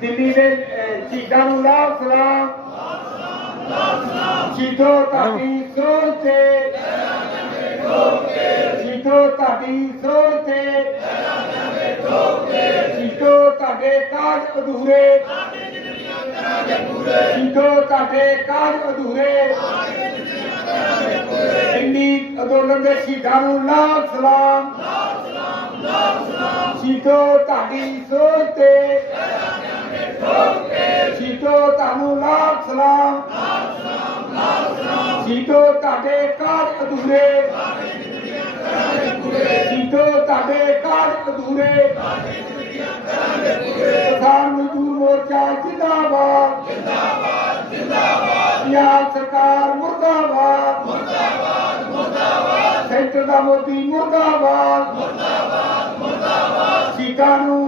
ਦਿੱਲੀ ਦੇ ਸ਼ਹੀਦਾਂ ਨੂੰ ਲਾਹ ਸਲਾਮ। ਸ਼ਹੀਦੋ ਤੁਹਾਡੀ ਸੋਚ ਤੇ, ਸ਼ਹੀਦੋ ਤੁਹਾਡੀ ਸੋਚ ਤੇ, ਸ਼ਹੀਦੋ ਤੁਹਾਡੇ ਕਾਜ ਅਧੂਰੇ, ਸ਼ਹੀਦੋ ਤੁਹਾਡੇ ਕਾਜ ਅਧੂਰੇ। ਦਿੱਲੀ ਅੰਦੋਲਨ ਦੇ ਸ਼ਹੀਦਾਂ ਨੂੰ ਲਾਹ ਸਲਾਮ। ਸ਼ਹੀਦੋ ਤੁਹਾਡੀ ਸੋਚ ਤੇ, ਸ਼ਹੀਦੋ ਤੁਹਾਨੂੰ ਲਾਹ ਸਲਾਮ। ਸ਼ਹੀਦੋ ਤੁਹਾਡੇ ਕਾਜ ਅਧੂਰੇ, ਸ਼ਹੀਦੋ ਤੁਹਾਡੇ ਕਾਜ ਅਧੂਰੇ। ਕਿਸਾਨ ਮਜ਼ਦੂਰ ਮੋਰਚਾ ਜਿੰਦਾਬਾਦ, ਪੰਜਾਬ ਸਰਕਾਰ ਮੁਰਦਾਬਾਦ, ਸੈਂਟਰ ਦਾ ਮੋਦੀ ਮੁਰਦਾਬਾਦ। ਸ਼ਹੀਦਾਂ ਨੂੰ